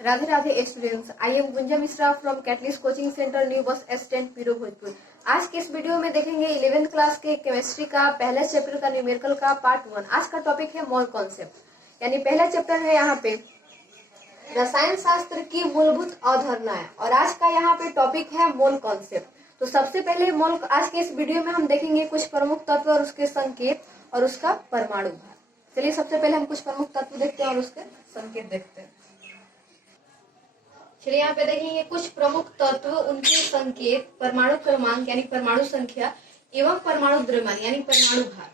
Radhe Radhe students, I am Gunja Mishra from Catalyst coaching centre new bus stand Piro Bhojpur. आज के इस video में देखेंगे 11th क्लास के केमिस्ट्री का पहले चैप्टर का न्यूमेरिकल का पार्ट 1। आज का टॉपिक है मोल कॉन्सेप्ट, यानी पहला चैप्टर है यहाँ पे रसायन शास्त्र की मूलभूत अवधारणाएं, और आज का यहाँ पे टॉपिक है मोल कॉन्सेप्ट। तो सबसे पहले मोल आज के इस वीडियो में हम देखेंगे कुछ प्रमुख तत्व और उसके संकेत और उसका परमाणु भार। चलिए सबसे पहले हम कुछ प्रमुख तत्व देखते हैं और उसके संकेत देखते हैं। चलिए यहाँ पे देखेंगे कुछ प्रमुख तत्व, उनके संकेत, परमाणु क्रमांक यानी परमाणु संख्या एवं परमाणु द्रव्यमान यानी परमाणु भार।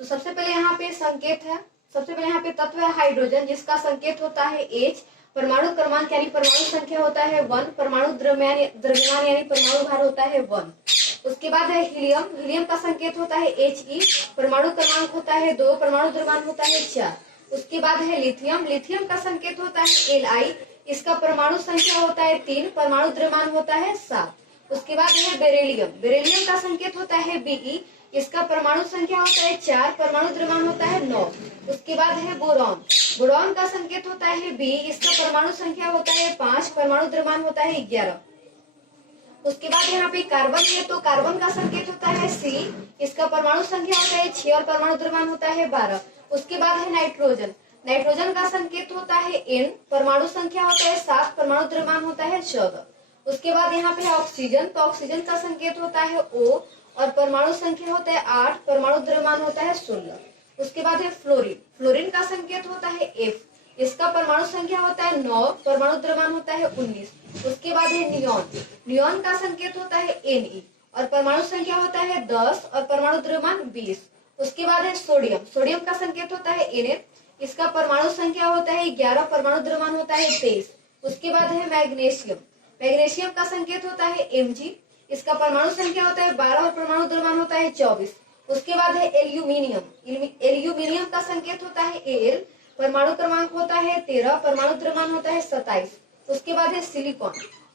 तो सबसे पहले यहाँ पे संकेत है, सबसे पहले यहाँ पे तत्व है हाइड्रोजन, जिसका संकेत होता है H। परमाणु क्रमांक यानी परमाणु संख्या होता है 1। परमाणु द्रव्यमान यानी परमाणु भार होता है 1। उसके बाद है हीलियम, हीलियम का संकेत होता है He। परमाणु क्रमांक होता है 2। परमाणु द्रव्यमान होता है 4। उसके बाद है लिथियम, लिथियम का संकेत होता है Li। इसका परमाणु संख्या होता है 3। परमाणु द्रव्यमान होता है 7। उसके बाद है बेरिलियम, बेरिलियम का संकेत होता है Be। इसका परमाणु संख्या होता है 4। परमाणु द्रव्यमान होता है 9। उसके बाद है बोरॉन, बोरॉन का संकेत होता है B। इसका परमाणु संख्या होता है 5। परमाणु द्रव्यमान होता है 11। उसके बाद यहाँ पे कार्बन है, तो कार्बन का संकेत होता है C। इसका परमाणु संख्या होता है 6 और परमाणु द्रव्यमान होता है 12। उसके बाद है नाइट्रोजन, नाइट्रोजन का संकेत होता है N। परमाणु संख्या होता है 7। परमाणु द्रव्यमान होता है 14। उसके बाद यहाँ पे है ऑक्सीजन, तो ऑक्सीजन का संकेत होता है O और परमाणु संख्या होता है 8। परमाणु द्रव्यमान होता है 16। उसके बाद है फ्लोरीन, फ्लोरीन का संकेत होता है F। इसका परमाणु संख्या होता है 9। परमाणु द्रव्यमान होता है 19। उसके बाद है नियॉन, नियॉन का संकेत होता है Ne और परमाणु संख्या होता है 10 और परमाणु द्रव्यमान 20। उसके बाद है सोडियम, सोडियम का संकेत होता है Na। इसका परमाणु संख्या होता है 11। परमाणु द्रव्यमान होता है 23। उसके बाद है मैग्नीशियम, मैग्नीशियम का संकेत होता है Mg। इसका परमाणु संख्या होता है 12 और परमाणु द्रव्यमान होता है 24। उसके बाद है एल्यूमिनियम, एल्यूमिनियम का संकेत होता है Al। परमाणु क्रमांक होता है 13। परमाणु द्रव्यमान होता है 27। उसके बाद है सिलिकॉन,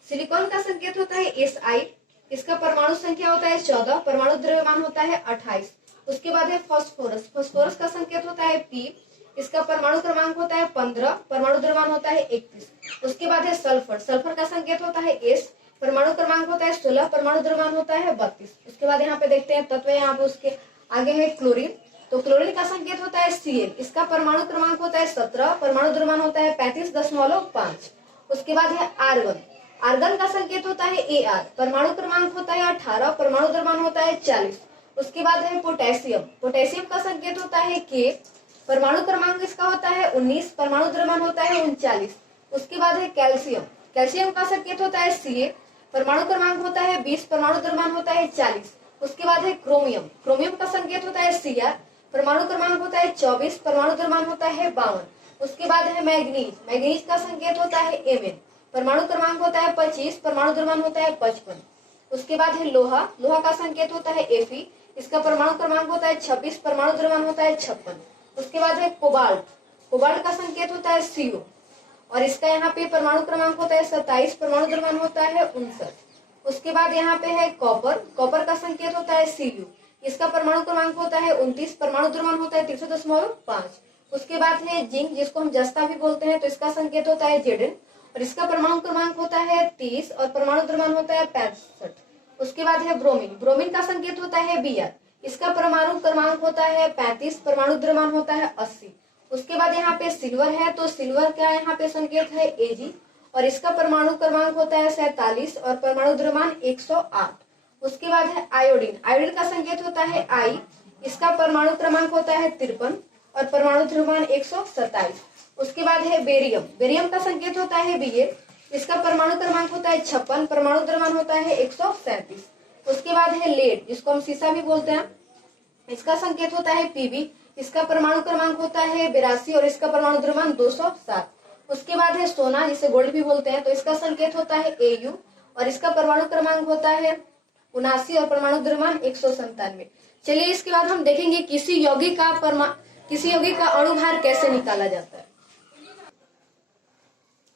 सिलिकॉन का संकेत होता है Si। इसका परमाणु संख्या होता है 14। परमाणु द्रव्यमान होता है 28। उसके बाद है फास्फोरस, फास्फोरस का संकेत होता है P। इसका परमाणु क्रमांक होता है 15। परमाणु द्रव्यमान होता है 31। उसके बाद है सल्फर, सल्फर का संकेत होता है S। परमाणु क्रमांक होता है 16। परमाणु द्रव्यमान होता है 32। उसके बाद यहाँ पे देखते हैं तत्व, यहाँ पे उसके आगे है क्लोरीन, तो क्लोरीन का संकेत होता है Cl। इसका परमाणु क्रमांक होता है 17। परमाणु द्रव्यमान होता है 35.5। उसके बाद है आर्गन, आर्गन का संकेत होता है Ar। परमाणु क्रमांक होता है 18। परमाणु द्रव्यमान होता है 40। उसके बाद है पोटेशियम, पोटेशियम का संकेत होता है K। परमाणु क्रमांक इसका होता है 19। परमाणु द्रव्यमान होता है 39। उसके बाद है कैल्शियम, कैल्शियम का संकेत होता है Ca। परमाणु क्रमांक होता है 20। परमाणु द्रव्यमान होता है 40। उसके बाद है क्रोमियम, क्रोमियम का संकेत होता है Cr। परमाणु क्रमांक होता है 24। परमाणु द्रव्यमान होता है 52। उसके बाद है मैग्नीज, मैग्नीज का संकेत होता है Mn। परमाणु क्रमांक होता है 25। परमाणु द्रव्यमान होता है 55। उसके बाद है लोहा, लोहा का संकेत होता है Fe। इसका परमाणु क्रमांक होता है 26। परमाणु द्रव्यमान होता है 56। उसके बाद है कोबाल्ट, कोबाल्ट का संकेत होता है Co और इसका यहाँ पे परमाणु क्रमांक होता है 27। परमाणु द्रव्यमान होता है 59। उसके बाद यहाँ पे है कॉपर, कॉपर का संकेत होता है Cu। इसका परमाणु क्रमांक होता है 29। परमाणु द्रव्यमान होता है 300.5। उसके बाद है जिंक, जिसको हम जस्ता भी बोलते हैं, तो इसका संकेत होता है Zn और इसका परमाणु क्रमांक होता है 30 और परमाणु द्रव्यमान होता है 65। उसके बाद है ब्रोमीन, ब्रोमीन का संकेत होता है Br। इसका परमाणु क्रमांक होता है 35। परमाणु द्रव्यमान होता है 80। उसके बाद यहाँ पे सिल्वर है, तो सिल्वर का यहाँ पे संकेत है Ag और इसका परमाणु क्रमांक होता है 47 और परमाणु द्रव्यमान 108। उसके बाद है आयोडीन, आयोडीन का संकेत होता है I। इसका परमाणु क्रमांक होता है 53 और परमाणु द्रव्यमान 127। उसके बाद है बेरियम, बेरियम का संकेत होता है Ba। इसका परमाणु क्रमांक होता है 56। परमाणु द्रव्यमान होता है 137। उसके बाद है लेड, जिसको हम सीसा भी बोलते हैं, इसका संकेत होता है Pb। इसका परमाणु क्रमांक होता है 82 और इसका परमाणु द्रव्यमान 207। उसके बाद है सोना, जिसे गोल्ड भी बोलते हैं, तो इसका संकेत होता है Au और इसका परमाणु क्रमांक होता है 79 और परमाणु द्रव्यमान 197। चलिए इसके बाद हम देखेंगे किसी यौगिक का अणुभार कैसे निकाला जाता है।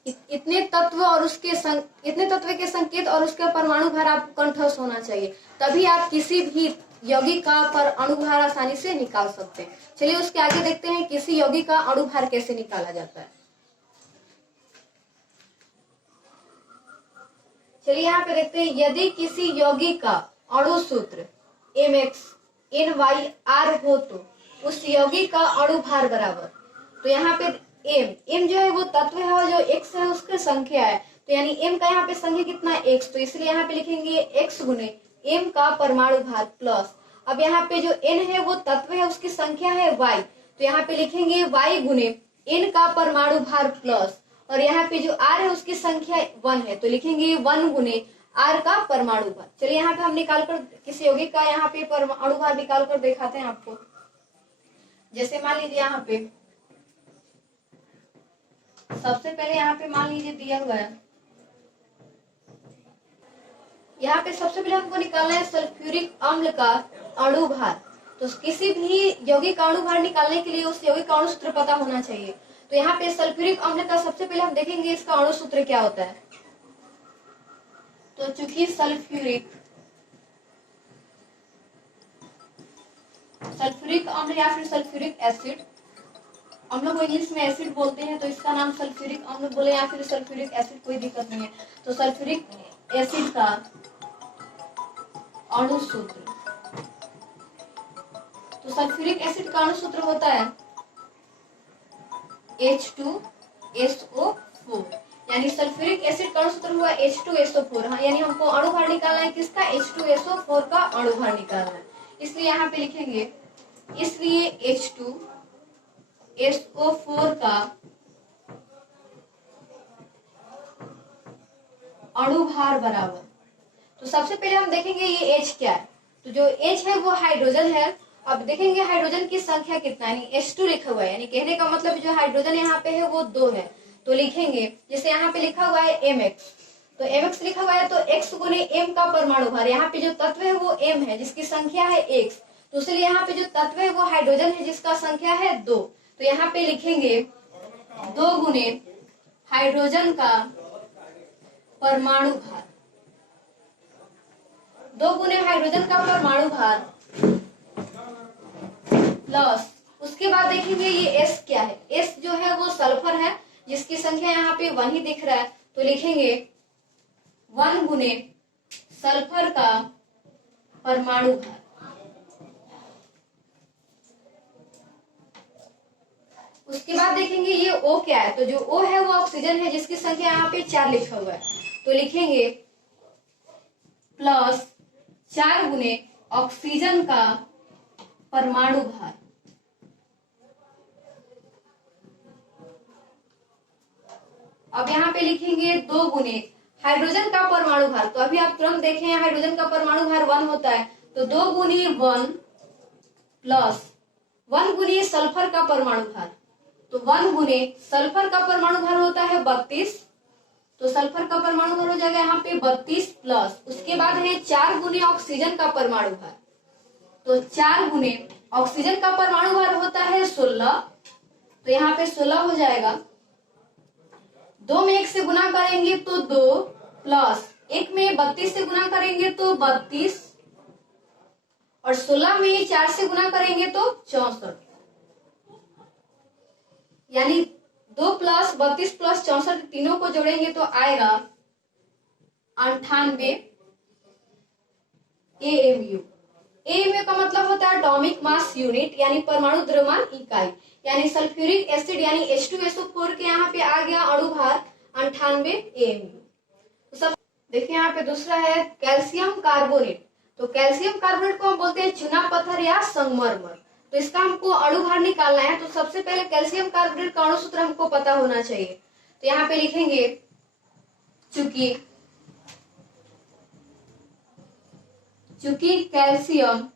इतने तत्व के संकेत और उसके परमाणु भार आपको कंठस्थ होना चाहिए, तभी आप किसी भी यौगिक का पर अणुभार आसानी से निकाल सकते हैं। चलिए उसके आगे देखते हैं किसी यौगिक का अणुभार कैसे निकाला जाता है। चलिए यहाँ पे देखते हैं, यदि किसी यौगिक का अणु सूत्र MX NY R हो तो उस यौगिक का अणु भार बराबर। तो यहाँ पे M जो है वो तत्व है और जो X है उसकी संख्या है, तो यानी M का यहाँ पे संख्या कितना है X, तो इसलिए यहाँ पे लिखेंगे X गुने M का परमाणु भार प्लस, अब यहाँ पे जो N है वो तत्व है उसकी संख्या है Y, तो यहाँ पे लिखेंगे Y गुने N का परमाणु भार प्लस, और यहाँ पे जो R है उसकी संख्या 1 है, तो लिखेंगे 1 गुने R का परमाणु भार। चलिए यहाँ पे हम निकाल कर किसी यौगिक का यहाँ पे परमाणु भार निकाल कर दिखाते हैं आपको। जैसे मान लीजिए यहाँ पे सबसे पहले यहाँ पे मान लीजिए दिया हुआ है, यहाँ पे सबसे पहले हमको निकालना है सल्फ्यूरिक अम्ल का अणु भार। तो किसी भी यौगिक का अणु भार निकालने के लिए उस यौगिक का अणु सूत्र पता होना चाहिए। तो यहाँ पे सल्फ्यूरिक अम्ल का सबसे पहले हम देखेंगे इसका अणु सूत्र क्या होता है। तो चूंकि सल्फ्यूरिक अम्ल या फिर सल्फ्यूरिक एसिड, हम लोग इंग्लिश में एसिड बोलते हैं, तो इसका नाम सल्फ्यूरिक अम्ल बोले या फिर सल्फ्यूरिक एसिड, कोई दिक्कत नहीं है। तो सल्फ्यूरिक एसिड का अणु सूत्र, तो सल्फ्यूरिक एसिड का अणु सूत्र होता है H2SO4, यानी सल्फ्यूरिक एसिड का अणु सूत्र हुआ H2SO4। हाँ, यानी हमको अणु भार निकालना है किसका, H2SO4 का अणु भार निकालना है, इसलिए यहाँ पे लिखेंगे, इसलिए H2SO4 का अणु भार बराबर। तो सबसे पहले हम देखेंगे ये H क्या है, तो जो H है वो हाइड्रोजन है। अब देखेंगे हाइड्रोजन की संख्या कितना, यानी H2 लिखा हुआ है, यानी कहने का मतलब जो हाइड्रोजन यहाँ पे है वो 2 है, तो लिखेंगे जैसे यहाँ पे लिखा हुआ है MX, तो MX लिखा हुआ है तो X गुने M का परमाणु भार, यहाँ पे जो तत्व है वो M है जिसकी संख्या है X, तो इसलिए यहाँ पे जो तत्व है वो हाइड्रोजन है जिसका संख्या है 2, तो यहाँ पे लिखेंगे 2 गुने हाइड्रोजन का परमाणु भार, 2 गुने हाइड्रोजन का परमाणु भार प्लस, उसके बाद देखेंगे ये S क्या है, S जो है वो सल्फर है जिसकी संख्या यहाँ पे 1 ही दिख रहा है, तो लिखेंगे 1 गुने सल्फर का परमाणु भार। उसके बाद देखेंगे ये O क्या है, तो जो O है वो ऑक्सीजन है जिसकी संख्या यहाँ पे 4 लिखा हुआ है, तो लिखेंगे प्लस 4 गुने ऑक्सीजन का परमाणु भार। अब यहाँ पे लिखेंगे 2 गुने हाइड्रोजन का परमाणु भार, तो अभी आप तुरंत देखें हाइड्रोजन का परमाणु भार 1 होता है, तो 2 गुने 1 प्लस 1 गुने सल्फर का परमाणु भार, तो 1 गुने सल्फर का परमाणु भार होता है 32, तो सल्फर का परमाणु भार हो जाएगा यहाँ पे 32 प्लस, उसके बाद है 4 गुने ऑक्सीजन का परमाणु भार, तो 4 गुने ऑक्सीजन का परमाणु भार होता है 16, तो यहाँ पे 16 हो जाएगा, 2 में 1 से गुना करेंगे तो 2 प्लस 1 में 32 से गुना करेंगे तो 32, और 16 में 4 से गुना करेंगे तो 64, यानी 2 प्लस 32 प्लस 64 तीनों को जोड़ेंगे तो आएगा 98 AMU। AMU का मतलब होता है एटॉमिक मास यूनिट, यानी परमाणु द्रव्यमान इकाई, यानी सल्फ्यूरिक एसिड यानी H2SO4 के यहाँ पे आ गया अणु भार 98 AMU। तो सब देखिए यहाँ पे दूसरा है कैल्शियम कार्बोनेट, तो कैल्शियम कार्बोनेट को हम बोलते हैं चूना पत्थर या संगमरमर, तो इसका हमको अणु भार निकालना है, तो सबसे पहले कैल्शियम कार्बोनेट का अणु सूत्र हमको पता होना चाहिए, तो यहाँ पे लिखेंगे चूंकि कैल्शियम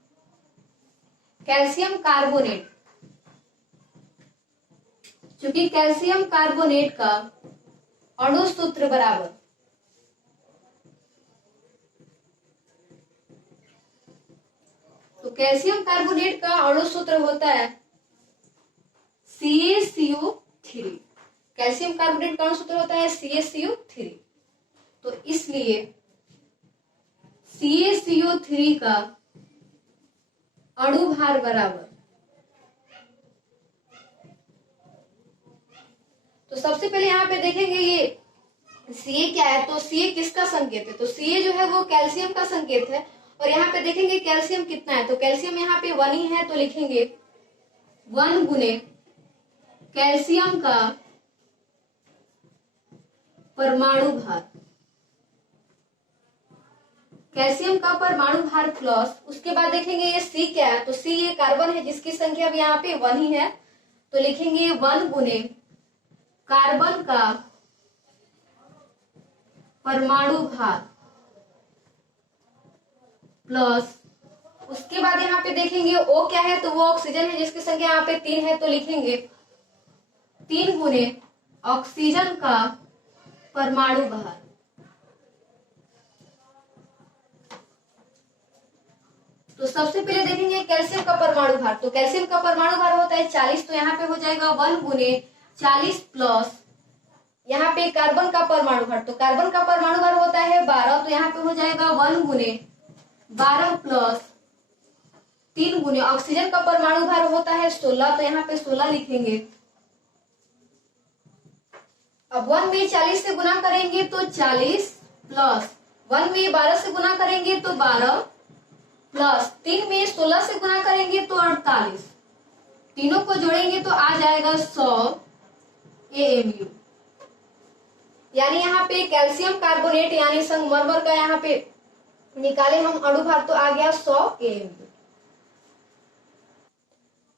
कार्बोनेट का अणु सूत्र बराबर, तो कैल्शियम कार्बोनेट का अणु सूत्र होता है CaCO3, कैल्शियम कार्बोनेट का अणु सूत्र होता है CaCO3, तो इसलिए CaCO3 का अणु भार बराबर, तो सबसे पहले यहाँ पे देखेंगे ये Ca क्या है, तो Ca किसका संकेत है, तो Ca जो है वो कैल्शियम का संकेत है। और यहाँ पे देखेंगे कैल्शियम कितना है, तो कैल्शियम यहाँ पे 1 ही है, तो लिखेंगे 1 गुने कैल्शियम का परमाणु भार, कैल्शियम का परमाणु भार प्लस उसके बाद देखेंगे ये C क्या है, तो C ये कार्बन है जिसकी संख्या भी यहाँ पे 1 ही है, तो लिखेंगे 1 गुने कार्बन का परमाणु भार प्लस उसके बाद यहाँ पे देखेंगे O क्या है, तो वो ऑक्सीजन है जिसकी संख्या यहाँ पे 3 है, तो लिखेंगे 3 गुने ऑक्सीजन का परमाणु भार। तो सबसे पहले देखेंगे कैल्शियम का परमाणु भार, तो कैल्शियम का परमाणु भार होता है 40, तो यहाँ पे हो जाएगा 1 गुने 40 प्लस यहाँ पे कार्बन का परमाणु भार, तो कार्बन का परमाणु भार होता है 12, तो यहाँ पे हो जाएगा 1 गुने 12 प्लस 3 गुने ऑक्सीजन का परमाणु भार होता है 16, तो यहाँ पे 16 लिखेंगे। अब 1 में 40 से गुना करेंगे तो 40 प्लस 1 में 12 से गुना करेंगे तो 12 प्लस 3 में 16 से गुना करेंगे तो 48, तीनों को जोड़ेंगे तो आ जाएगा 100 AMU। यानी यहाँ पे कैल्शियम कार्बोनेट यानी संगमरमर का यहाँ पे निकाले हम अणुभार, तो आ गया 100 AMU।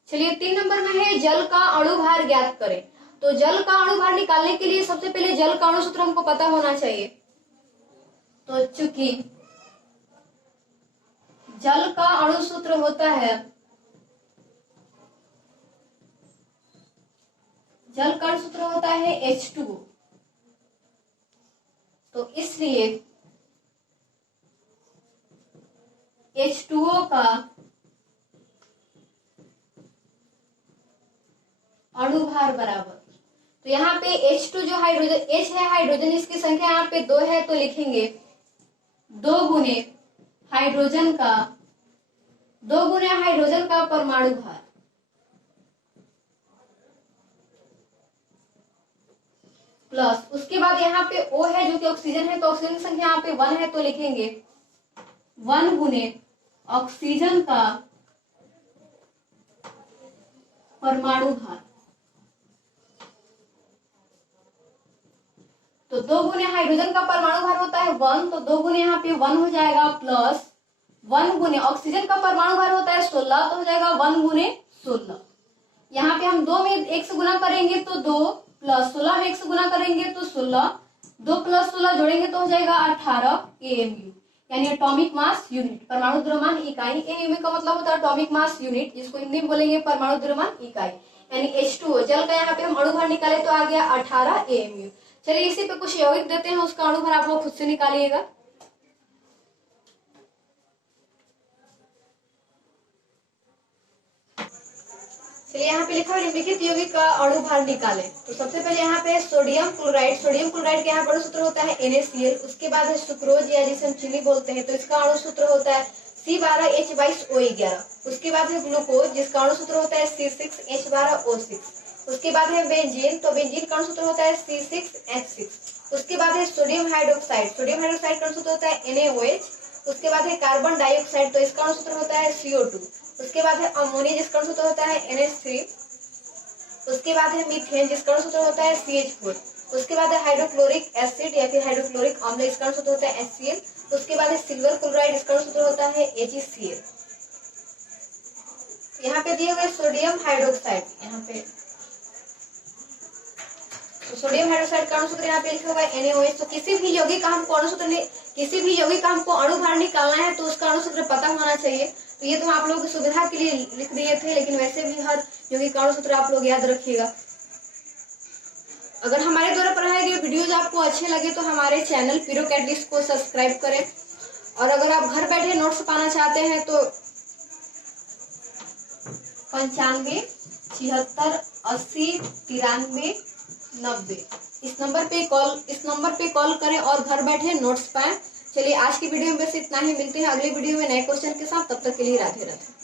चलिए 3 नंबर में है जल का अणुभार ज्ञात करें। तो जल का अणुभार निकालने के लिए सबसे पहले जल का अणु सूत्र हमको पता होना चाहिए। तो चूंकि जल का अणु सूत्र होता है, जल का अणु सूत्र होता है H2O, तो इसलिए H2O का अणुभार बराबर, तो यहाँ पे H2 जो हाइड्रोजन H है हाइड्रोजन, इसकी संख्या यहाँ पे 2 है, तो लिखेंगे 2 गुने हाइड्रोजन का परमाणु भार प्लस उसके बाद यहाँ पे O है जो कि ऑक्सीजन है, तो ऑक्सीजन की संख्या यहाँ पे 1 है, तो लिखेंगे 1 गुने ऑक्सीजन का परमाणु भार, तो 2 गुने हाइड्रोजन का परमाणु भार होता है 1, तो 2 गुने यहाँ पे 1 हो जाएगा प्लस 1 गुने ऑक्सीजन का परमाणु भार होता है 16, तो हो जाएगा 1 गुने 16। यहाँ पे हम 2 में 1 से गुना करेंगे तो 2 प्लस 16 में 1 से गुना करेंगे तो 16, 2 प्लस 16 जोड़ेंगे तो हो जाएगा 18 AMU, यानी एटॉमिक मास यूनिट, परमाणु द्रव्यमान इकाई। AMU का मतलब होता है एटॉमिक मास यूनिट, जिसको हिंदी में बोलेंगे परमाणु द्रव्यमान इकाई, यानी H2O। जल का यहाँ पे हम अणुभार निकाले तो आ गया 18 AMU। चलिए इसी पे कुछ यौगिक देते हैं, उसका अणुभार आप लोग खुद से निकालिएगा। चलिए यहाँ पे लिखा है निम्नलिखित यौगिक का अणुभार निकाले। तो सबसे पहले यहाँ पे सोडियम क्लोराइड, सोडियम क्लोराइड का यहाँ पर सूत्र होता है NaCl। उसके बाद है सुक्रोज या जिसे हम चीनी बोलते हैं, तो इसका अणु सूत्र होता है C12H22O11। उसके बाद है ग्लूकोज जिसका अणु सूत्र होता है C6H12O6। उसके बाद है बेंजीन, तो बेंजीन का अणु सूत्र होता है C6H6। उसके बाद है सोडियम हाइड्रोक्साइड, सोडियम हाइड्रोक्साइड का अणु सूत्र होता है NaOH। उसके बाद है कार्बन डाइऑक्साइड, तो इसका अणु सूत्र होता है CO2। उसके बाद है अमोनिया जिसका अणु सूत्र होता है NH3। उसके बाद है मीथेन जिसका अणु सूत्र होता है CH4। उसके बाद है हाइड्रोक्लोरिक एसिड या फिर हाइड्रोक्लोरिक अम्ल, इसका अणु सूत्र होता है HCl। उसके बाद है सिल्वर क्लोराइड, इसका अणु सूत्र होता है AgCl। यहाँ पे दिए हुए सोडियम हाइड्रोक्साइड, यहाँ पे तो सोडियम हाइड्रोक्साइड का अणु सूत्र यहाँ पे लिखा हुआ है NaOH। तो किसी भी यौगिक का हमको अणुभार निकालना है तो उसका अणु सूत्र पता होना चाहिए। तो ये तो आप लोगों की सुविधा के लिए लिख दिए थे, लेकिन वैसे भी हर यौगिक का अणु सूत्र आप लोग याद रखिएगा। अगर हमारे द्वारा पढ़ाए गए वीडियोज आपको अच्छे लगे तो हमारे चैनल पीरो कैटलिस्ट को सब्सक्राइब करें। और अगर आप घर बैठे नोट्स पाना चाहते हैं तो 95 76 80 93 90 इस नंबर पे कॉल करें और घर बैठे नोट्स पाएं। चलिए आज की वीडियो में बस इतना ही, मिलते हैं अगली वीडियो में नए क्वेश्चन के साथ। तब तक के लिए राधे राधे।